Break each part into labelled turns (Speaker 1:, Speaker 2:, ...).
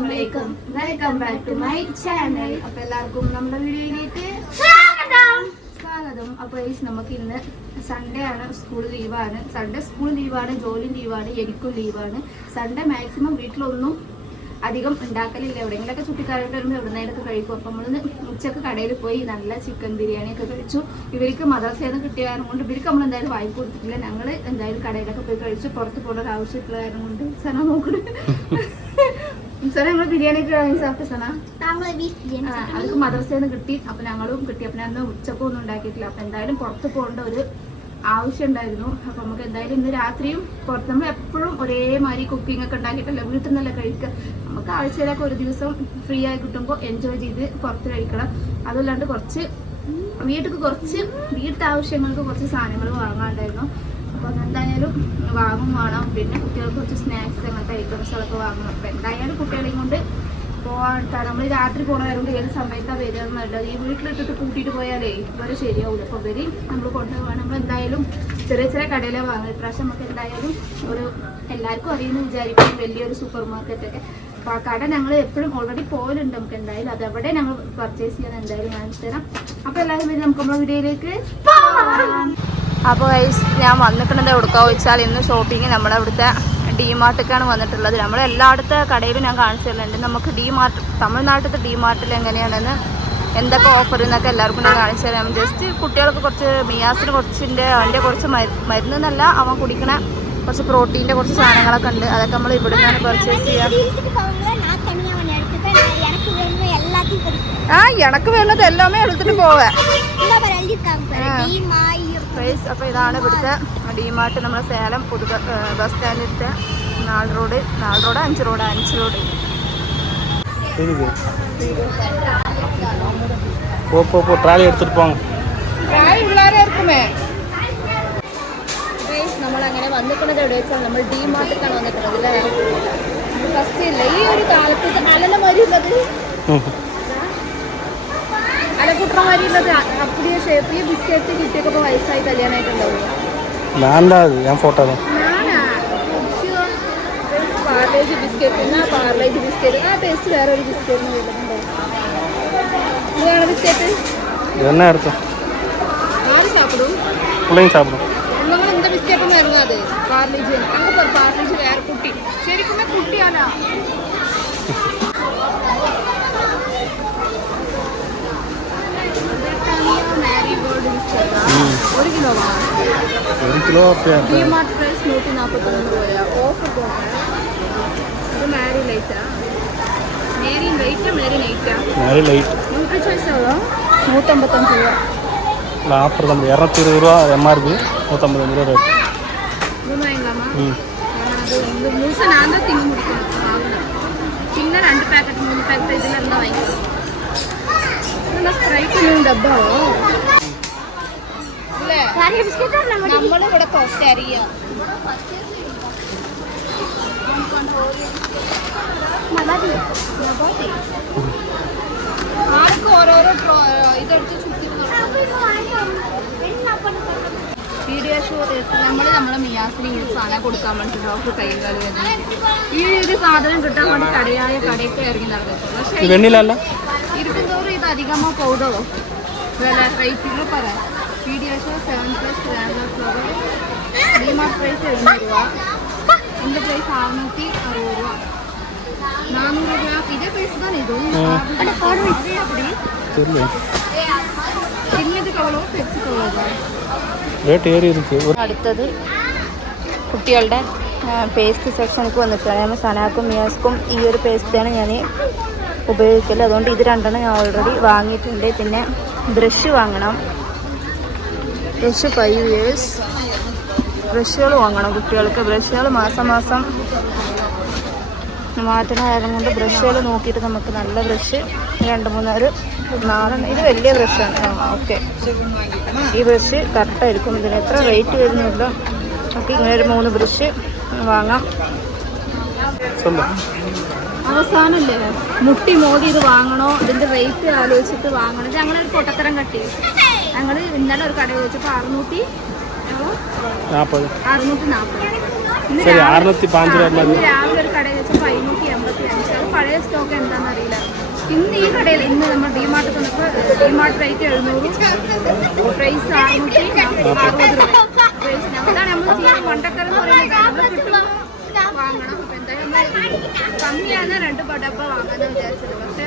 Speaker 1: അസ്സലാമലൈക്കും. Welcome back to my channel അപ്പൊ എല്ലാവർക്കും നമ്മുടെ വീഡിയോയിലേക്ക് സ്വാഗതം. അപ്പൊ നമുക്ക് ഇന്ന് സൺഡേ ആണ് സ്കൂൾ ലീവാണ് സൺഡേ സ്കൂൾ ലീവാണ് ജോലി ലീവാണ് എനിക്കും ലീവാണ് സൺഡേ മാക്സിമം വീട്ടിലൊന്നും അധികം ഉണ്ടാക്കലില്ല. എവിടെയെങ്കിലൊക്കെ ചുട്ടിക്കാരോട്ട് വരുമ്പോൾ എവിടുന്നേലൊക്കെ കഴിക്കും. അപ്പം നമ്മൾ ഉച്ചയ്ക്ക് കടയിൽ പോയി നല്ല ചിക്കൻ ബിരിയാണി ഒക്കെ കഴിച്ചു. ഇവർക്ക് മദ്രസയിൽ നിന്ന് കിട്ടിയ കാരണം കൊണ്ട് ഇവർക്ക് നമ്മൾ എന്തായാലും വാങ്ങി കൊടുത്തിട്ടില്ല. ഞങ്ങൾ എന്തായാലും കടയിലൊക്കെ പോയി കഴിച്ചു പുറത്ത് പോകേണ്ട ഒരു ആവശ്യമുള്ള കാരണം കൊണ്ട് സന നോക്കണേ. നമ്മൾ ബിരിയാണി അവർക്ക് മദ്രസയിൽ നിന്ന് കിട്ടി. അപ്പൊ ഞങ്ങളും കിട്ടി. അപ്പൊ ഞാൻ ഉച്ചക്കും ഒന്നും ഉണ്ടാക്കിയിട്ടില്ല. അപ്പൊ എന്തായാലും പുറത്ത് പോകേണ്ട ഒരു ആവശ്യം ഉണ്ടായിരുന്നു. അപ്പൊ നമുക്ക് എന്തായാലും ഇന്ന് രാത്രിയും പുറത്ത് നമ്മൾ എപ്പോഴും ഒരേമാതിരി കുക്കിംഗ് ഒക്കെ ഉണ്ടാക്കിയിട്ടല്ലേ? വീട്ടിൽ നിന്നല്ല കഴിക്കുക നമുക്ക് ആഴ്ചയിലൊക്കെ ഒരു ദിവസം ഫ്രീ ആയി കിട്ടുമ്പോൾ എൻജോയ് ചെയ്ത് പുറത്ത് കഴിക്കണം. അതല്ലാണ്ട് കുറച്ച് വീട്ടിൽ കുറച്ച് വീട്ടാവശ്യങ്ങൾക്ക് കുറച്ച് സാധനങ്ങൾ വാങ്ങാണ്ടായിരുന്നു. അപ്പോൾ അതെന്തായാലും വാങ്ങും വേണം. പിന്നെ കുട്ടികൾക്ക് കുറച്ച് സ്നാക്സ് അങ്ങനത്തെ ഐറ്റംസുകളൊക്കെ വാങ്ങണം. അപ്പോൾ എന്തായാലും കുട്ടികളെയും കൊണ്ട് പോകാൻ നമ്മൾ രാത്രി പോകണമായതുകൊണ്ട് ഏത് സമയത്താണ് വരിക എന്നുള്ളത്. ഈ വീട്ടിലിട്ടിട്ട് കൂട്ടിയിട്ട് പോയാലേ ഇവരെ ശരിയാവില്ല അപ്പോൾ വരി നമ്മൾ കൊണ്ടുപോകാൻ നമ്മൾ എന്തായാലും ചെറിയ ചെറിയ കടയിലെ വാങ്ങും ഇപ്രാവശ്യം നമുക്ക് എന്തായാലും ഒരു എല്ലാവർക്കും അറിയുമെന്ന് വിചാരിക്കും വലിയൊരു സൂപ്പർ മാർക്കറ്റൊക്കെ അപ്പോൾ ആ കട ഞങ്ങൾ എപ്പോഴും ഓൾറെഡി പോലുണ്ട് നമുക്ക് എന്തായാലും. അത് എവിടെ ഞങ്ങൾ പർച്ചേസ് ചെയ്യാൻ എന്തായാലും കാണിച്ചു തരാം. അപ്പോൾ എല്ലാവരും വരും. നമുക്ക് നമ്മുടെ വീഡിയോയിലേക്ക് അപ്പോൾ ഗൈസ് ഞാൻ വന്നിട്ടുണ്ട് എവിടുക്കാ വെച്ചാൽ ഇന്ന് ഷോപ്പിംഗ് നമ്മുടെ അവിടുത്തെ ഡി മാർട്ടൊക്കെയാണ് വന്നിട്ടുള്ളത്. നമ്മൾ എല്ലായിടത്തെ കടയിലും ഞാൻ കാണിച്ചിട്ടുണ്ട് നമുക്ക് ഡിമാർട്ട് തമിഴ്നാട്ടിലത്തെ ഡി മാർട്ടിൽ എങ്ങനെയാണെന്ന് എന്തൊക്കെ ഓഫർ എന്നൊക്കെ എല്ലാവർക്കും ഞാൻ കാണിച്ചു തരാം ജസ്റ്റ് കുട്ടികൾക്ക് കുറച്ച് മിയാസിന് കുറച്ചിന്റെ അവന്റെ കുറച്ച് മരു- മരുന്ന് എന്നല്ല അവൻ കുടിക്കണ കുറച്ച് പ്രോട്ടീന്റെ കുറച്ച് സാധനങ്ങളൊക്കെ ഉണ്ട്. അതൊക്കെ നമ്മൾ ഇവിടെ നിന്നാണ് പർച്ചേസ് ചെയ്യാം. ആ എനക്ക് വേണ്ടത് എല്ലാമേ എടുത്തിട്ട് പോവേ. അപ്പൊ ഇതാണ് ഇവിടുത്തെ ഡിമാർട്ട് നമ്മുടെ സേലം പുതു ബസ് സ്റ്റാൻഡിലത്തെ നാല് റോഡ് നാല് റോഡ് അഞ്ച് റോഡ് അഞ്ച് റോഡ്
Speaker 2: ട്രാലി എടുത്തിട്ട്
Speaker 1: പോകാം നമ്മൾ അങ്ങനെ എവിടെ വെച്ചാൽ നമ്മൾ ഡി മാർട്ടിലാണ് വന്നിട്ടുള്ളത് അല്ലേ? ഫസ്റ്റ് ഇല്ല ഈ ഒരു കാലത്ത് അല്ലല്ല മരുന്നത് അലക്കുട്ടമാരിയുള്ളത് പുതിയ ഷേപ്പ് ഈ ബിസ്ക്കറ്റ് കുട്ടിയൊക്കെ വയസ്സായി കല്യാണമായിട്ടുണ്ടാവും
Speaker 2: ഞാനെന്താത് ഞാൻ
Speaker 1: ഫോട്ടോ പാർലേജ് ബിസ്ക്കറ്റ് എന്നാ പാർലേജ് ബിസ്ക്കറ്റ് ആ ടേസ്റ്റ് വേറെ ഒരു ബിസ്ക്കറ്റിന് വരുന്നുണ്ടോ. ഇതാണ് ബിസ്ക്കറ്റ്
Speaker 2: ഇതന്നെ എടുത്തു.
Speaker 1: ആര് സാപ്പിടും?
Speaker 2: പിള്ളേയും സാപ്പിടും.
Speaker 1: നിങ്ങൾ എന്താ ബിസ്ക്കറ്റ് വരുന്നത് പാർലേജ് അങ്ങനെ പാർലേജ് വേറെ കുട്ടി. ശരിക്കും കുട്ടിയാണോ? ஒரு கிலோவா
Speaker 2: ஒரு கிலோ
Speaker 1: டிமார்ட் ப்ரைஸ் நூற்றி நாற்பத்தொன்று ரூபாயா ஓஃபர் போங்க இது மேரி லைட்டா மேரி வெயிட்டா மேரி நைட்டா
Speaker 2: மேரி லைட்
Speaker 1: நியூட்ரி சாய்ஸ் எவ்வளோ நூற்றம்பத்தஞ்சு ரூபா
Speaker 2: இல்லை ஆஃபர் தான் இரநூத்தி இருபது ரூபா எம்ஆர்பி நூற்றம்பத்தஞ்சு ரூபா ரேட்
Speaker 1: வாங்கலாமா இந்த முழுசாக நான் தான் திங்க முடிக்கணும் வாங்கினேன் சின்ன ரெண்டு பேக்கெட் மூணு பேக்கெட் இதெல்லாம் இருந்தால் வாங்கிக்கலாம் ஸ்ப்ரைட்டு மூணு டப்பாவோ നമ്മളിവിടെ കൊസ്റ്ററിയ ആർക്കും ഓരോരോ ചുറ്റി ഈ കൊടുക്കാൻ ഈ സാധനം കടയായ ഇത് അധികമോ പോകോ വില പറയാം. video show seven plus flower DMart price എഴുന്നൂറ് രൂപ എൻ്റെ പ്രൈസ് അറുന്നൂറ്റി അറുപത് രൂപ നാനൂറ് രൂപ ഇതേ പ്രൈസ് തന്നെ ഇതും அப்படி
Speaker 2: தெரியல
Speaker 1: சின்னது கவலோ பெருசு கவலோ
Speaker 2: ரேட் ஏறி இருக்கு ஒரு
Speaker 1: അടുത്തത് കുട്ടികളുടെ പേസ്റ്റ് സെക്ഷനിലേക്ക് വന്നിട്ടാണ് ഞാൻ സനാക്കും മിയാസ്ക്കും ഈ ഒരു പേസ്റ്റാണ് ഞാൻ ഉപയോഗിക്കൽ അതുകൊണ്ട് ഇത് രണ്ടെണ്ണം ഞാൻ ഓൾറെഡി വാങ്ങിയിട്ടുണ്ട് പിന്നെ ബ്രഷ് വാങ്ങണം ബ്രഷ് ഫൈവ് ഇയേഴ്സ് ബ്രഷുകൾ വാങ്ങണം കുട്ടികൾക്ക്. ബ്രഷുകൾ മാസം മാസം മാറ്റണമായത് കൊണ്ട് ബ്രഷുകൾ നോക്കിയിട്ട് നമുക്ക് നല്ല ബ്രഷ് രണ്ട് മൂന്നൊരു നാലെണ്ണം. ഇത് വലിയ ബ്രഷാണ് ഓക്കെ ഈ ബ്രഷ് കറക്റ്റായിരിക്കും ഇതിന് എത്ര റേറ്റ് വരുന്നില്ല നമുക്ക് ഇങ്ങനെ ഒരു മൂന്ന് ബ്രഷ് വാങ്ങാം. അവസാനല്ലേ? മുട്ടി മോടി ഇത് വാങ്ങണോ? അതിന്റെ റേറ്റ് ആലോചിച്ചിട്ട് വാങ്ങണം. ഒരു പൊട്ടത്തരം കട്ടി. ഞങ്ങൾ ഇന്നലെ ഒരു കട ചോദിച്ചപ്പോൾ അറുന്നൂറ്റി
Speaker 2: നാൽപ്പത്
Speaker 1: അറുന്നൂറ്റി നാൽപ്പത് ഇന്ന് രാവിലെ ഒരു കട ചോദിച്ചപ്പോൾ അഞ്ഞൂറ്റി എൺപത്തി അഞ്ച് പഴയ സ്റ്റോക്ക് എന്താണെന്ന് അറിയില്ല ഇന്ന് ഈ കടയിൽ ഇന്ന് നമ്മൾ ഡിമാർട്ട് വന്നപ്പോൾ ഡിമാർട്ട് റേറ്റ് എഴുന്നൂറും പ്രൈസ് അറുന്നൂറ്റി അറുപത് രൂപ. പ്രൈസ് അതാണ് നമ്മൾ ചെയ്യാൻ മണ്ടക്കര പറയുന്നത് വാങ്ങണം. കമ്മിയാണ്. രണ്ട് ഡബ്ബ വാങ്ങാന്ന് വിചാരിച്ചത് പക്ഷെ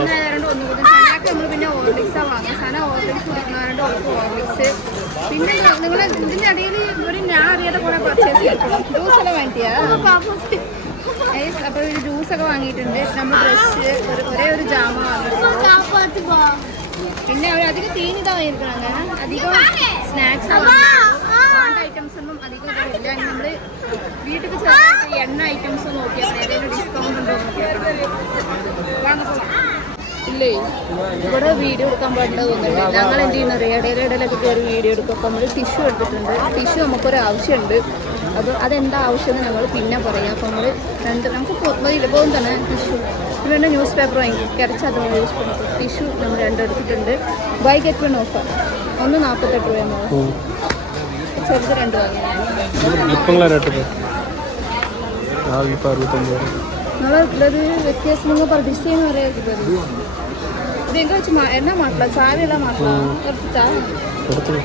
Speaker 1: ഒന്നായതുകൊണ്ട് ഒന്നും കൂടി. സനാക്ക് നമ്മൾ പിന്നെ ഓർലിക്സാണ് വാങ്ങുക സന ഓർലിക്സ് കുടിക്കുന്നതുകൊണ്ട് ഓർക്ക് ഓർലിക്സ് പിന്നെ നിങ്ങൾ ഇതിന്റെ ഇടയിൽ ഒരു ഞാൻ അറിയാതെ കുറേ പർച്ചേസ് ചെയ്തിട്ടുള്ളൂ ജ്യൂസ് എല്ലാം വാങ്ങിയാ അപ്പോൾ ഒരു ജ്യൂസൊക്കെ വാങ്ങിയിട്ടുണ്ട്. നമ്മൾ ഡ്രസ് ഒരു ഒരേ ജാമ വാങ്ങിയിട്ടുണ്ട്. പിന്നെ അവർ അധികം തീഞ്ഞിതാ വാങ്ങിയിരിക്കണം അധികം സ്നാക്സ് ഐറ്റംസ് ഒന്നും അധികം ഇല്ല നമ്മൾ വീട്ടിൽ ചെറുതായിട്ട് എണ്ണ ഐറ്റംസ് നോക്കിയാൽ ഡിസ്കൗണ്ട് ഇവിടെ വീഡിയോ എടുക്കാൻ പാടില്ല ഞങ്ങൾ എന്ത് ചെയ്യുന്നത് ഇടയിലെ ഇടയിലൊക്കെ കയറി വീഡിയോ എടുക്കും. അപ്പോൾ നമ്മൾ ടിഷ്യൂ എടുത്തിട്ടുണ്ട്. ടിഷ്യൂ നമുക്കൊരു ആവശ്യമുണ്ട്. അപ്പോൾ അതെന്താ ആവശ്യമെന്ന് ഞങ്ങൾ പിന്നെ പറയാം. അപ്പോൾ നമ്മൾ രണ്ട് നമുക്ക് പോകുന്നതിൽ പോകും തന്നെ ടിഷ്യൂ വേണ്ട ന്യൂസ് പേപ്പർ വാങ്ങി. കിടച്ച അത് യൂസ് പണിക്കും ടിഷ്യൂ നമ്മൾ രണ്ടെടുത്തിട്ടുണ്ട് ബൈ ഗെറ്റ് വൺ ഓഫർ ഒന്ന് നാൽപ്പത്തെട്ട് രൂപയാണ് ചെറുത് രണ്ട് വാങ്ങി
Speaker 2: இப்பங்களா ரேட்டு நாலு இப்போ அறுபத்தஞ்சு
Speaker 1: நல்லா இருக்கிறது வித்தியாசமாக பல டிசைன் நிறைய இருக்குது இது எங்கே வச்சு மா என்ன மாட்டலாம் சாவியெல்லாம் மாட்டலாம் எடுத்துட்டா
Speaker 2: எடுத்து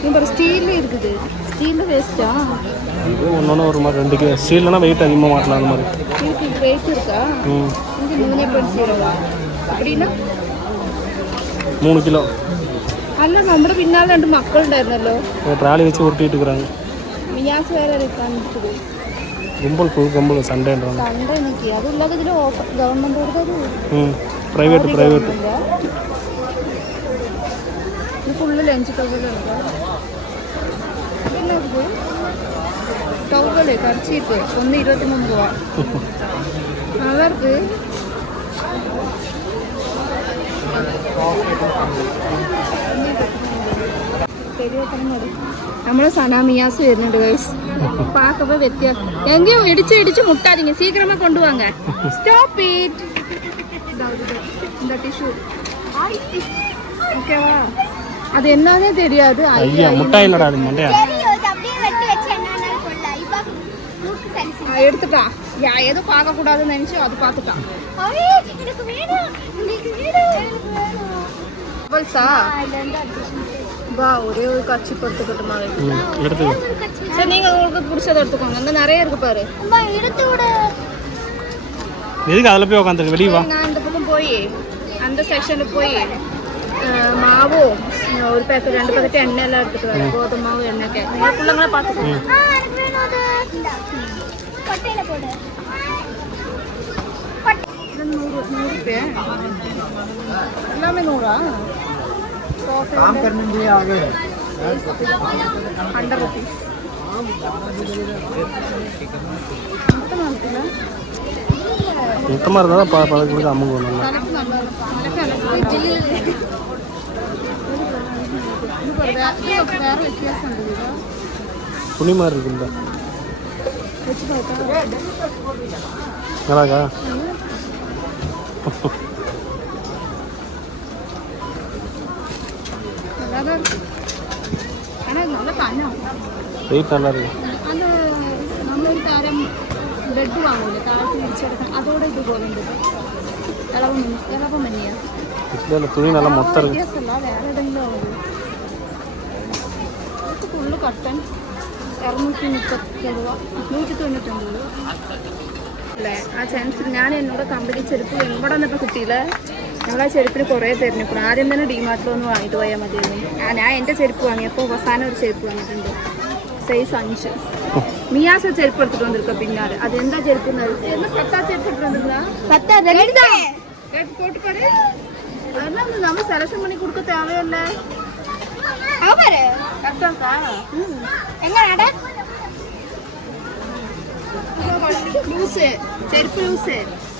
Speaker 1: இப்போ ஸ்டீலில் இருக்குது ஸ்டீலில் வேஸ்ட்டா
Speaker 2: இது ஒன்று ஒரு மாதிரி ரெண்டு கிலோ ஸ்டீல்னா வெயிட் அதிகமாக மாட்டலாம் அந்த மாதிரி
Speaker 1: இதுக்கு வெயிட் இருக்கா
Speaker 2: ம்
Speaker 1: இது மூணே பாயிண்ட் ஜீரோவா அப்படின்னா
Speaker 2: மூணு கிலோ
Speaker 1: അല്ല നമ്മുടെ പിന്നാലെ രണ്ട് മക്കളുണ്ടായിരുന്നല്ലോ.
Speaker 2: ട്രാളി വെച്ച് ഉരുട്ടിയിട്ട് ഇരിക്കാണ്
Speaker 1: മിയാസ് വേറെ നിൽക്കാനിട്ടത്
Speaker 2: കുമ്പൾ ഫുൾ കുമ്പൾ സൺഡേ ഉണ്ടാവും
Speaker 1: സൺഡേ നിൽക്കി അതില്ലാതെ ഇതിൽ government private private full lunch ടൗകൾ കടിച്ചിട്ട് ഒന്ന് ഇരുപത്തി മൂന്ന് രൂപ. അതാർക്ക് നമ്മള് സനാമിയാസ് വരുന്നുണ്ട് ഗൈസ് പാക്കപ്പോ വ്യത്യാസം എങ്കിലും ഇടിച്ച് ഇടിച്ച് മുട്ടാതിങ്ങ സീക്രമേ കൊണ്ടുവാങ്ങ സ്റ്റോപ്പ് ഇറ്റ് എന്താ ടിഷ്യൂ ஓகேவா அது என்னன்னே தெரியாது
Speaker 2: ஐயா முட்டாய் இல்லடா அது மண்டையா
Speaker 1: எடுத்துட்டா யா ஏதோ பார்க்க கூடாதுன்னு நினைச்சு அது பார்த்துட்டான் அவள்ஸா வா ஒரே ஒரு கட்சி படுத்து கட்டுமா
Speaker 2: ம் எடுத்து
Speaker 1: சரி நீங்க உங்களுக்கு பிடிச்சதை எடுத்துக்கோங்க. இந்த நிறைய இருக்கு பாரு.
Speaker 2: எதுக்கு அதில் போய் உட்காந்துருக்கு வெளியே வா.
Speaker 1: சரி, நான் இந்த பக்கம் போய் அந்த செக்ஷனில் போய் ஒரு பேக்கெட் ரெண்டு பேக்கெட் எண்ணெய் எல்லாம் எடுத்துட்டு வரேன். கோதுமை மாவு எண்ணெய் கே நீங்கள் பிள்ளைங்கள பார்த்துக்கோங்க. நூறு நூறு எல்லாமே நூறா? काम करने के लिए आ गए हंड्रेड रुपीस മൊത്തം
Speaker 2: മറന്നതാ പഴക്കൂടി അമ്മ
Speaker 1: പോകുന്നുണ്ട് തുണി
Speaker 2: മാറി
Speaker 1: ഇരിക്കുന്ന നിങ്ങളാകാ ആണോ നല്ല കനം
Speaker 2: வெயிட் நல்லா இருக்கு
Speaker 1: അത് നമ്മളൊരു തരം ബ്രെഡ് വാങ്ങൂലേ താഴത്ത് തിരിച്ചെടുക്കാൻ അതോടെ ഇതുപോലെ ഉണ്ട് ഇളവ് മഞ്ഞ ഇളവ് മഞ്ഞ
Speaker 2: இல்லை துணி நல்லா மொத்தம் இருக்கு
Speaker 1: വ്യത്യാസമല്ല വേറെ ഏതെങ്കിലും ആവുമോ ഇത് ഫുള്ള് കട്ടൻ അറുന്നൂറ്റി മുപ്പത്തി രൂപ നൂറ്റി തൊണ്ണൂറ്റൊമ്പത് രൂപ അല്ലേ ആ ചാൻസ് ഞാൻ എന്നോട് കമ്പനി ചെരുപ്പ് എവിടെ വന്നപ്പോൾ കിട്ടിയില്ല നമ്മൾ ആ ചെരുപ്പിന് കുറേ തിരഞ്ഞെടുക്കണം ആദ്യം തന്നെ ഡിമാർട്ടിൽ ഒന്ന് വാങ്ങിയിട്ട് പോയാൽ മതിയായിരുന്നു ആ ഞാൻ എൻ്റെ ചെരുപ്പ് വാങ്ങിയപ്പോൾ അവസാനം ഒരു ചെരുപ്പ് വാങ്ങിയിട്ടുണ്ട് സൈസ് അഞ്ച് മിയാസ ചെരുപ്പ് എടുത്തിട്ട് വന്നിരിക്കുക പിന്നാലെ അതെന്താ ചെരുപ്പ് എന്ന് പത്താ ചെരുപ്പ് എടുത്തിട്ട് വന്നിരുന്നാ கேட்டு போட்டு பாரு அதெல்லாம் வந்து நம்ம செலக்ஷன் பண்ணி கொடுக்க தேவையில்ல கரெக்டாக்கா லூஸு செருப்பு லூஸு டைட்டா உன் காலுக்கு டைட்டா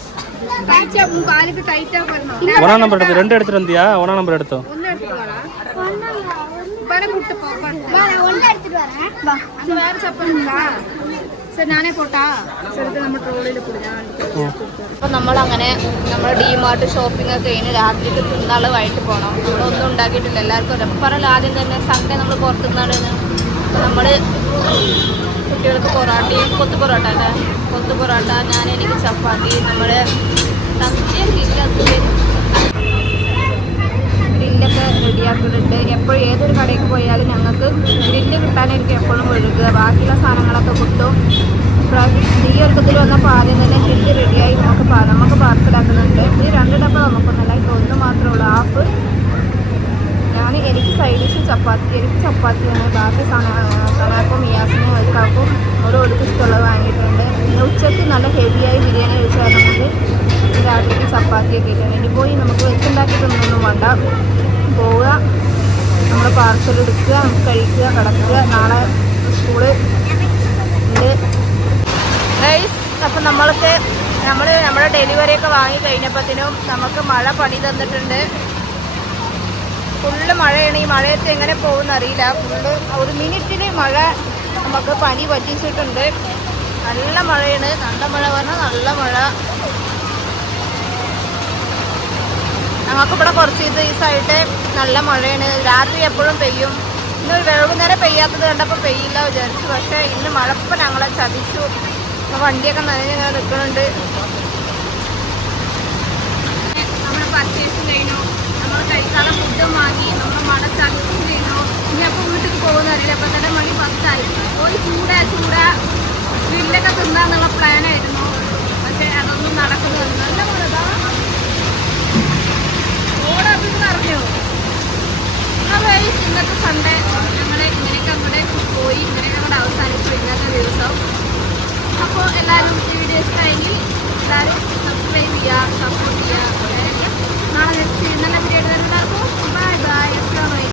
Speaker 1: பண்ணணும்
Speaker 2: ஒன்றா நம்பர் எடுத்து ரெண்டு எடுத்துட்டு வந்தியா ஒன்றா நம்பர் எடுத்தோம்
Speaker 1: ஒன்று எடுத்துட்டு வரா வர முட்டு போ வா அங்க வேற ചപ്പലുണ്ടാ സർ ഞാനേ പോട്ടാ ചെറുത് നമ്മൾ ട്രോളിൽ കൂടി ഞാൻ അപ്പോൾ നമ്മളങ്ങനെ നമ്മൾ ഡി മാർട്ട് ഷോപ്പിംഗ് ഒക്കെ കഴിഞ്ഞ് രാത്രിക്ക് തിന്നാൾ വൈകിട്ട് പോകണം നമ്മളൊന്നും ഉണ്ടാക്കിയിട്ടില്ല എല്ലാവർക്കും അപ്പോൾ പറയല്ലോ ആദ്യം തന്നെ സൺഡേ നമ്മൾ പുറത്തുനിന്നാണ് നമ്മൾ കുട്ടികൾക്ക് പൊറോട്ടയും കൊത്തു പൊറോട്ട അല്ലേ? കൊത്തു പൊറോട്ട ഞാൻ എനിക്ക് ചപ്പാത്തി നമ്മുടെ തച്ചിയ ഗ്രില്ലൊക്കെ റെഡിയാക്കിയിട്ടുണ്ട് എപ്പോഴും ഏതൊരു കടയ്ക്ക് പോയാലും ഞങ്ങൾക്ക് ഗ്രില്ല് കിട്ടാനായിരിക്കും എപ്പോഴും ഒഴുകുക. ബാക്കിയുള്ള സാധനങ്ങളൊക്കെ കിട്ടും. ഈ ഒരുക്കത്തിൽ വന്നപ്പോൾ ആദ്യം തന്നെ ഗ്രില്ല് റെഡിയായി നമുക്ക് നമുക്ക് പാർസലാക്കുന്നുണ്ട് ഈ രണ്ട് ഡബ്ബ നമുക്കൊന്നല്ല. ഇപ്പോൾ ഒന്ന് മാത്രമേ ഉള്ളൂ. ഹാഫ് ഞാൻ എനിക്ക് സൈഡ് ഡിഷ് ചപ്പാത്തി എനിക്ക് ചപ്പാത്തിയാണ് ബാക്കി സനാക്കും മിയാസിനും വൈക്കാക്കും ഓരോ ഒടുക്ക് ഇഷ്ടമുള്ളത് വാങ്ങിയിട്ടുണ്ട്. പിന്നെ ഉച്ചയ്ക്ക് നല്ല ഹെവിയായി ബിരിയാണി കഴിച്ചാൽ നമുക്ക് രാത്രിക്ക് ചപ്പാത്തിയൊക്കെ ഇട്ടാണ് ഇനി പോയി നമുക്ക് വെച്ചുണ്ടാക്കി തിന്നൊന്നും വേണ്ട. പോവുക നമ്മൾ പാർസൽ എടുക്കുക കഴിക്കുക കിടക്കുക. നാളെ സ്കൂൾ ഉണ്ട് അപ്പം നമ്മൾക്ക് നമ്മൾ നമ്മുടെ ഡെലിവറി ഒക്കെ വാങ്ങി കഴിഞ്ഞപ്പോഴത്തേനും നമുക്ക് മഴ പണി തന്നിട്ടുണ്ട്. ഫുള്ള് മഴയാണ്. ഈ മഴയത്ത് എങ്ങനെ പോകുമെന്ന് അറിയില്ല. ഫുള്ള് ഒരു മിനിറ്റിന് മഴ നമുക്ക് പനി പറ്റിച്ചിട്ടുണ്ട്. നല്ല മഴയാണ്. നല്ല മഴ പറഞ്ഞാൽ നല്ല മഴ. ഞങ്ങൾക്കിവിടെ കുറച്ച് ദിവസമായിട്ട് നല്ല മഴയാണ്. രാത്രി എപ്പോഴും പെയ്യും. ഇന്ന് വൈകുന്നേരം പെയ്യാത്തത് കണ്ടപ്പോൾ പെയ്യില്ല വിചാരിച്ചു. പക്ഷേ ഇന്ന് മഴപ്പം ഞങ്ങളെ ചതിച്ചു. വണ്ടിയൊക്കെ നനഞ്ഞിങ്ങനെ നിൽക്കുന്നുണ്ട് നമ്മൾ പർച്ചേസ് കഴിഞ്ഞു. കഴിക്കാതെ ഫുഡും വാങ്ങി നമ്മൾ മടച്ചതും ചെയ്തു ഇനി അപ്പോൾ വീട്ടിൽ പോകുന്നറിയില്ല അപ്പം തന്നെ മണി പത്തായി. പോയി ചൂട ചൂട. ഗ്രില്ലൊക്കെ തിന്നാന്നുള്ള പ്ലാനായിരുന്നു പക്ഷേ അതൊന്നും നടക്കുന്നുണ്ട് അല്ല മുറതാ ഓടൊന്നും അറിഞ്ഞു? അപ്പോൾ ഇന്നത്തെ സൺഡേ ഞങ്ങൾ ഇങ്ങനെയൊക്കെ അങ്ങോട്ട് പോയി ഇങ്ങനെയൊക്കെ അങ്ങോട്ട് അവസാനിച്ചു ഇന്നത്തെ ദിവസം. അപ്പോൾ എല്ലാവരും ഈ വീഡിയോസ് ഇഷ്ടമായെങ്കിൽ എല്ലാവരും സബ്സ്ക്രൈബ് ചെയ്യുക.